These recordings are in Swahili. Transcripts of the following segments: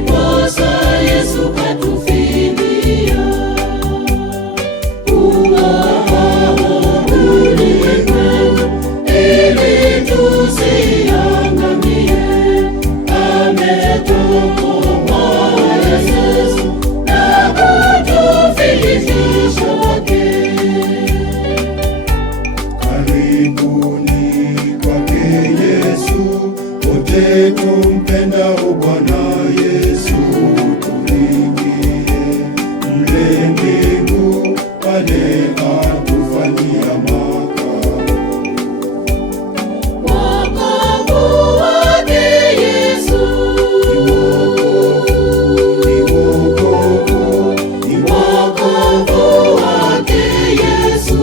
ndiposa Yesu katufilia. Ulimwengu ili tusiangamie, ametukomboa Yesu na kutufikisha kwake. Karibuni kwake Yesu, wote tumpendao Bwana Yesu, tuingie mle mbingu, pale atufanyia makao. Wokovu wake Yesu, Ni wokovu wokovu wake Yesu,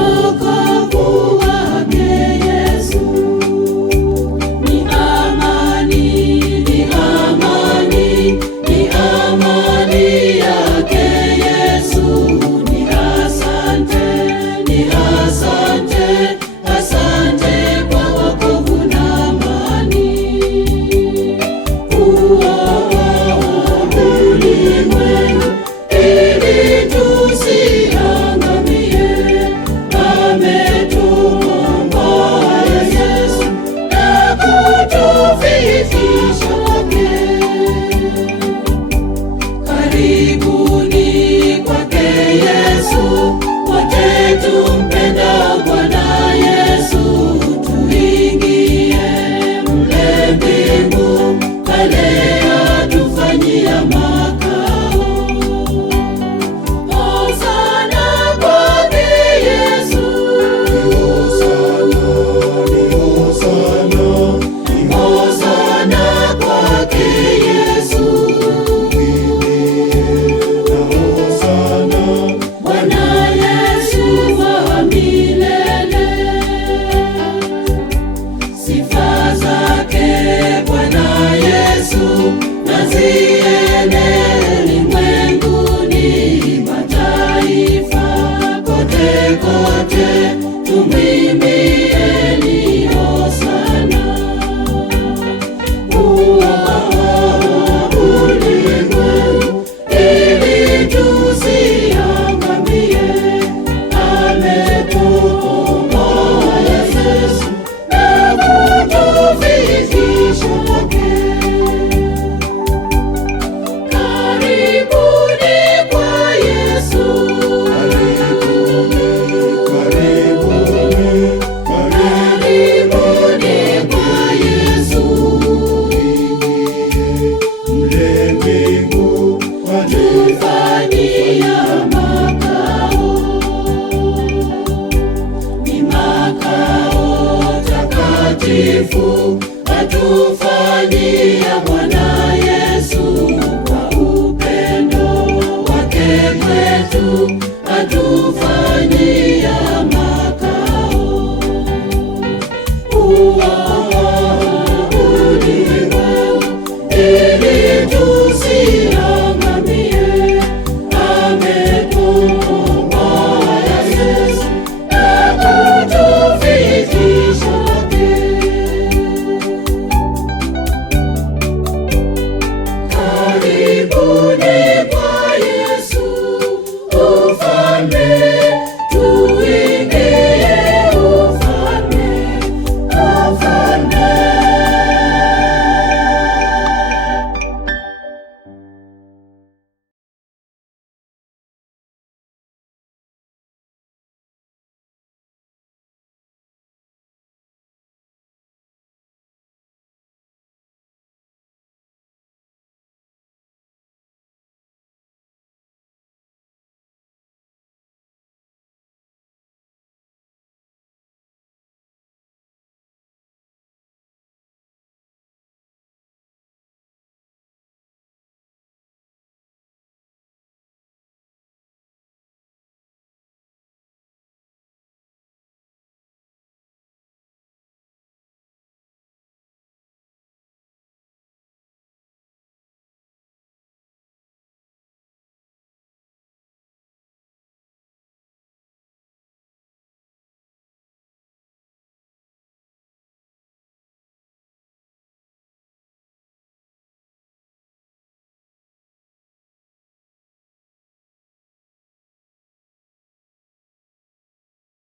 wokovu wake Yesu. Ni amani, ni amani, ni amani yake Yesu. Ni asante, ni asante, asante kwa wokovu na amani. Ulimwengu ili tusiangamie, ametukomboa Yesu na kutufikisha kwake. Karibuni kwake Yesu, wote tumpendao Bwana Yesu, tuingie mle mbingu, pale atufanyia makao. Hosana kwake Yesu, hosana kwake Yesu, Bwana Yesu wa milele. Sifa zake Bwana Yesu na zienee ulimwenguni, mataifa kote kote tumwimbieni hosana. Ulimwengu ili tusiangamie, ametukomboa Yesu na kutufikisha kwake. Karibuni kwa Yesu, karibuni kwa Yesu, mle mbingu, atufanyia makao. Ni makao takatifu, atufanyia